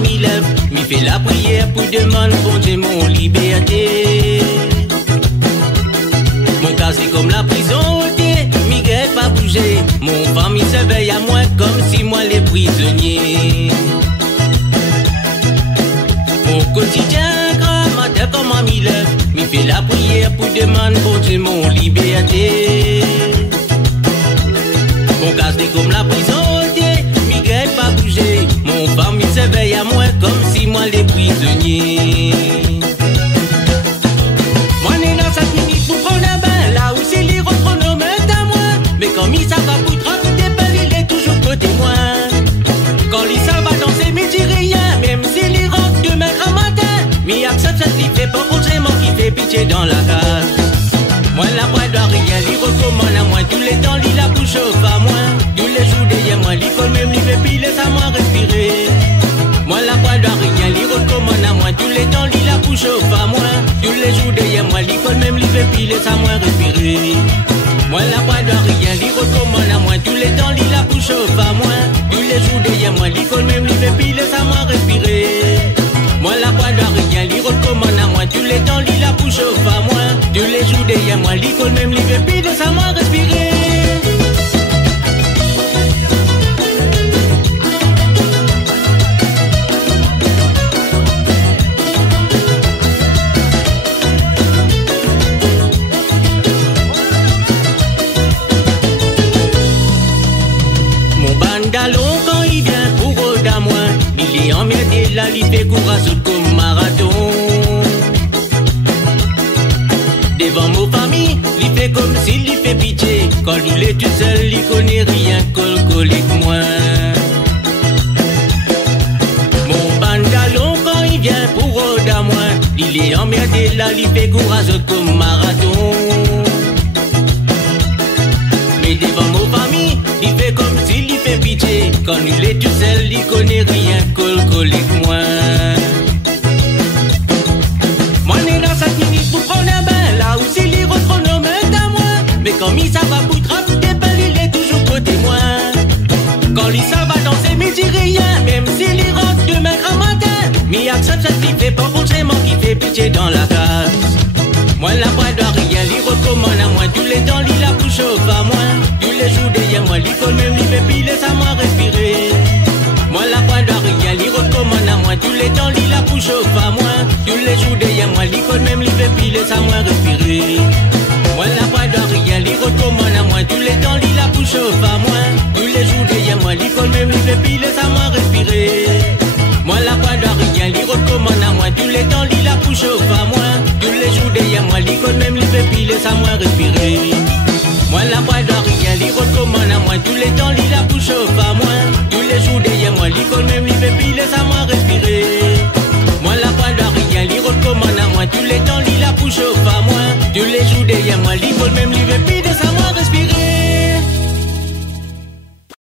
m'y lève, m'y fait la prière pour demander bon Dieu mon liberté. Mon cas c'est comme la prison, m'y guette pas bouger. Mon famille s'éveille à moi comme si moi les prisonniers. Au quotidien, grand matin comme m'y lève, m'y fait la prière pour demander bon Dieu mon liberté. Mon cas c'est comme la prison, m'y guette pas bouger. Mon famille s'éveille à moi comme si moi les prisonniers. Moi né dans cette minute pour prendre un bain, là où c'est l'hydrochronome est à moi. Mais comme il s'en va pour trapper des balles, il est toujours côté moi. Quand il s'en va danser, mais dit rien, même s'il y rentre demain grand matin. Mais accepte cette vie, fait pas forcément qui fait pitié dans la case. Moi la voix doit rien, il recommande à moi tous les temps, il la bouche au à moi. Tous les jours derrière moi, l'école même il fait pile à moi respirer. Moi la voix doit rien, il recommande à moi tous les temps, il la bouche au à moi. Tous les jours derrière moi, l'école même il fait pile à moi respirer. Moi la voix doit rien, il recommande à moi tous les temps, il la bouche au à moi. Tous les jours derrière moi, l'école même il fait pile à moi respirer. Moi la voix doit rien, il recommande à moi tous les temps, il la bouche au à moi. Tous les jours derrière moi, l'école même il fait pile à moi respirer. Quand il vient pour rôder à moi, il est emmerdé là, il fait courage comme marathon. Devant mon famille, il fait comme s'il lui fait pitié. Quand il est tout seul, il connaît rien collé que moi. Mon bandalon quand il vient pour rôder à moi, il est emmerdé là, il fait courage comme marathon. Mais devant mon famille, il fait comme s'il lui fait pitié. Quand il est tout seul, il connaît rien collé que moi. Moi né dans cette minute pour prendre un bain, là où c'est l'hydrochronome est à moi. Mais comme il s'en va pour trapper des balles, il est toujours côté moi. Quand il s'en va danser, mais dit rien, même s'il y rentre demain grand matin. Mais accepte cette vie, fait pas forcément qui fait pitié dans la case. Moi la voix doit rien, il recommande à moi tous les temps, il la bouche au à moi. Tous les jours derrière moi, l'école même il fait pile à moi respirer. Moi la voix doit rien, il recommande à moi tous les temps, il la bouche au à moi. Tous les jours derrière moi, l'école même il fait pile à moi respirer. Moi la voix doit rien, il recommande à moi tous les temps, il la bouche au à moi. Tous les jours derrière moi, l'école même il fait pile à moi respirer. Moi la voix doit rien, il recommande à moi tous les temps, il la bouche au à moi. Tous les jours derrière moi, l'école même il fait pile à moi respirer. Moi la voix doit rien, il recommande à moi tous les temps, il la bouche au à moi. Tous les jours derrière moi, l'école même il fait pile à moi respirer.